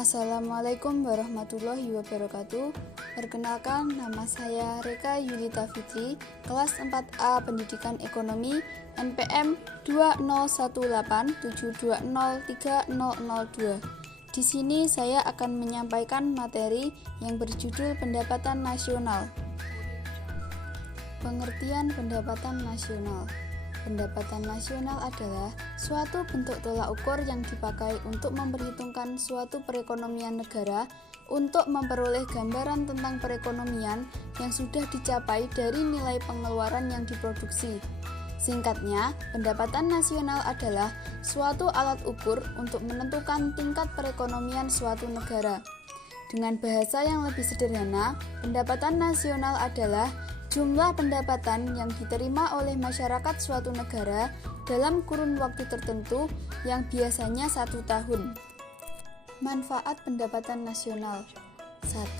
Assalamualaikum warahmatullahi wabarakatuh. Perkenalkan, nama saya Reka Yulita Fitri, kelas 4A Pendidikan Ekonomi, NPM 20187203002. Di sini saya akan menyampaikan materi yang berjudul Pendapatan Nasional. Pengertian pendapatan nasional. Pendapatan nasional adalah suatu bentuk tolak ukur yang dipakai untuk memperhitungkan suatu perekonomian negara untuk memperoleh gambaran tentang perekonomian yang sudah dicapai dari nilai pengeluaran yang diproduksi. Singkatnya, pendapatan nasional adalah suatu alat ukur untuk menentukan tingkat perekonomian suatu negara. Dengan bahasa yang lebih sederhana, pendapatan nasional adalah jumlah pendapatan yang diterima oleh masyarakat suatu negara dalam kurun waktu tertentu yang biasanya 1 tahun. Manfaat pendapatan nasional. 1.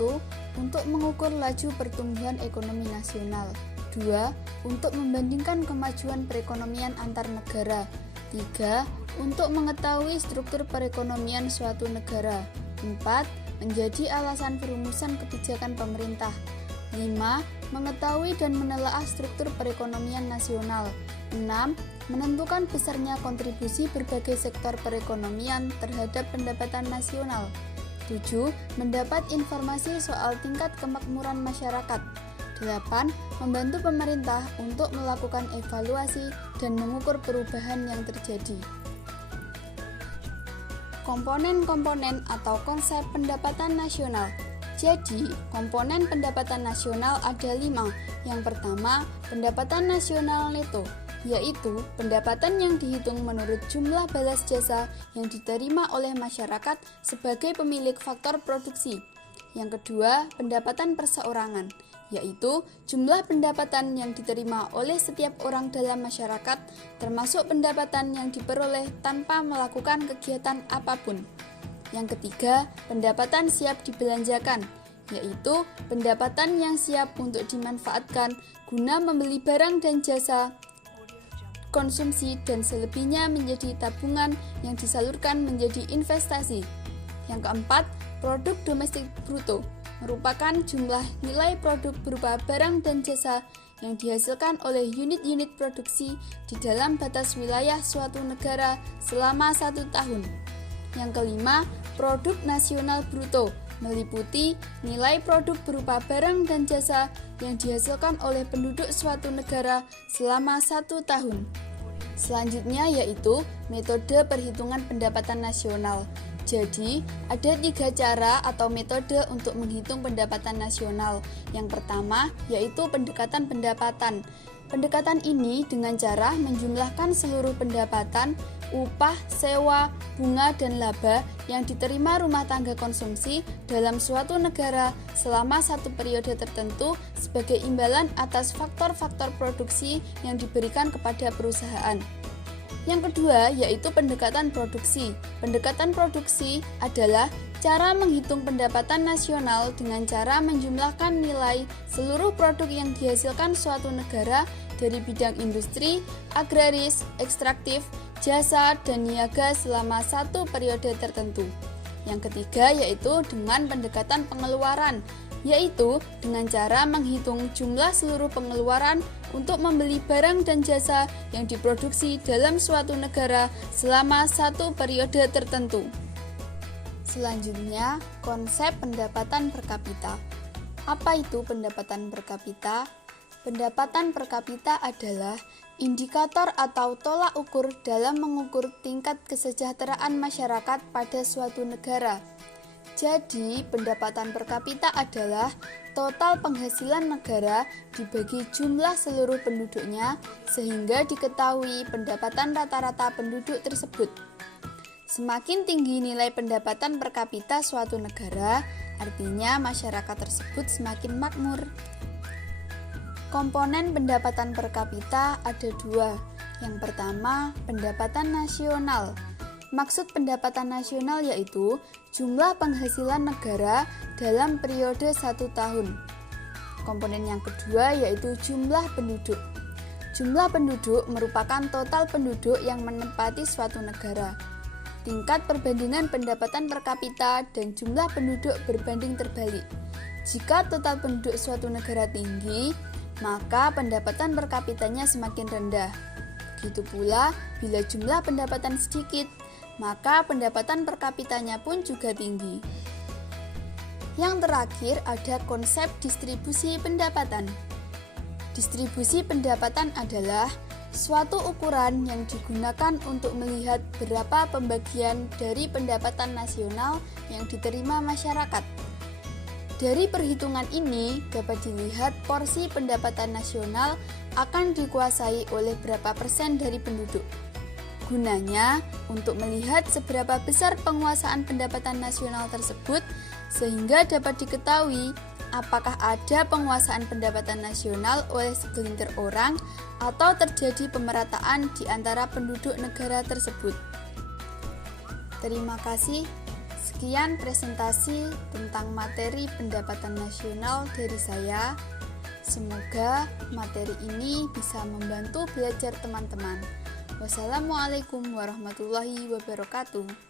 Untuk mengukur laju pertumbuhan ekonomi nasional. 2. Untuk membandingkan kemajuan perekonomian antar negara. 3. Untuk mengetahui struktur perekonomian suatu negara. 4. Menjadi alasan perumusan kebijakan pemerintah. 5. Mengetahui dan menelaah struktur perekonomian nasional. 6. Menentukan besarnya kontribusi berbagai sektor perekonomian terhadap pendapatan nasional. 7. Mendapat informasi soal tingkat kemakmuran masyarakat. 8. Membantu pemerintah untuk melakukan evaluasi dan mengukur perubahan yang terjadi. Komponen-komponen atau konsep pendapatan nasional. Jadi, komponen pendapatan nasional ada 5. Yang pertama, pendapatan nasional neto, yaitu pendapatan yang dihitung menurut jumlah balas jasa yang diterima oleh masyarakat sebagai pemilik faktor produksi. Yang kedua, pendapatan perseorangan, yaitu jumlah pendapatan yang diterima oleh setiap orang dalam masyarakat, termasuk pendapatan yang diperoleh tanpa melakukan kegiatan apapun. Yang ketiga, pendapatan siap dibelanjakan, yaitu pendapatan yang siap untuk dimanfaatkan guna membeli barang dan jasa konsumsi dan selebihnya menjadi tabungan yang disalurkan menjadi investasi. Yang keempat, produk domestik bruto, merupakan jumlah nilai produk berupa barang dan jasa yang dihasilkan oleh unit-unit produksi di dalam batas wilayah suatu negara selama 1 tahun. Yang kelima, produk nasional bruto meliputi nilai produk berupa barang dan jasa yang dihasilkan oleh penduduk suatu negara selama 1 tahun. Selanjutnya yaitu metode perhitungan pendapatan nasional. Jadi, ada 3 cara atau metode untuk menghitung pendapatan nasional. Yang pertama yaitu pendekatan pendapatan. Pendekatan ini dengan cara menjumlahkan seluruh pendapatan, upah, sewa, bunga, dan laba yang diterima rumah tangga konsumsi dalam suatu negara selama 1 periode tertentu sebagai imbalan atas faktor-faktor produksi yang diberikan kepada perusahaan. Yang kedua yaitu pendekatan produksi. Pendekatan produksi adalah cara menghitung pendapatan nasional dengan cara menjumlahkan nilai seluruh produk yang dihasilkan suatu negara dari bidang industri, agraris, ekstraktif, jasa, dan niaga selama 1 periode tertentu. Yang ketiga yaitu dengan pendekatan pengeluaran, yaitu dengan cara menghitung jumlah seluruh pengeluaran untuk membeli barang dan jasa yang diproduksi dalam suatu negara selama 1 periode tertentu. Selanjutnya, konsep pendapatan per kapita. Apa itu pendapatan per kapita? Pendapatan per kapita adalah indikator atau tolak ukur dalam mengukur tingkat kesejahteraan masyarakat pada suatu negara. Jadi, pendapatan per kapita adalah total penghasilan negara dibagi jumlah seluruh penduduknya sehingga diketahui pendapatan rata-rata penduduk tersebut. Semakin tinggi nilai pendapatan per kapita suatu negara, artinya masyarakat tersebut semakin makmur. Komponen pendapatan per kapita ada 2. Yang pertama, pendapatan nasional. Maksud pendapatan nasional yaitu jumlah penghasilan negara dalam periode 1 tahun. Komponen yang kedua yaitu jumlah penduduk. Jumlah penduduk merupakan total penduduk yang menempati suatu negara. tingkat perbandingan pendapatan per kapita, dan jumlah penduduk berbanding terbalik. Jika total penduduk suatu negara tinggi, maka pendapatan per kapitanya semakin rendah. Begitu pula, bila jumlah pendapatan sedikit, maka pendapatan per kapitanya pun juga tinggi. Yang terakhir ada konsep distribusi pendapatan. Distribusi pendapatan adalah suatu ukuran yang digunakan untuk melihat berapa pembagian dari pendapatan nasional yang diterima masyarakat. Dari perhitungan ini dapat dilihat porsi pendapatan nasional akan dikuasai oleh berapa persen dari penduduk. Gunanya untuk melihat seberapa besar penguasaan pendapatan nasional tersebut sehingga dapat diketahui apakah ada penguasaan pendapatan nasional oleh segelintir orang atau terjadi pemerataan di antara penduduk negara tersebut. Terima kasih. Sekian presentasi tentang materi pendapatan nasional dari saya. Semoga materi ini bisa membantu belajar teman-teman. Wassalamualaikum warahmatullahi wabarakatuh.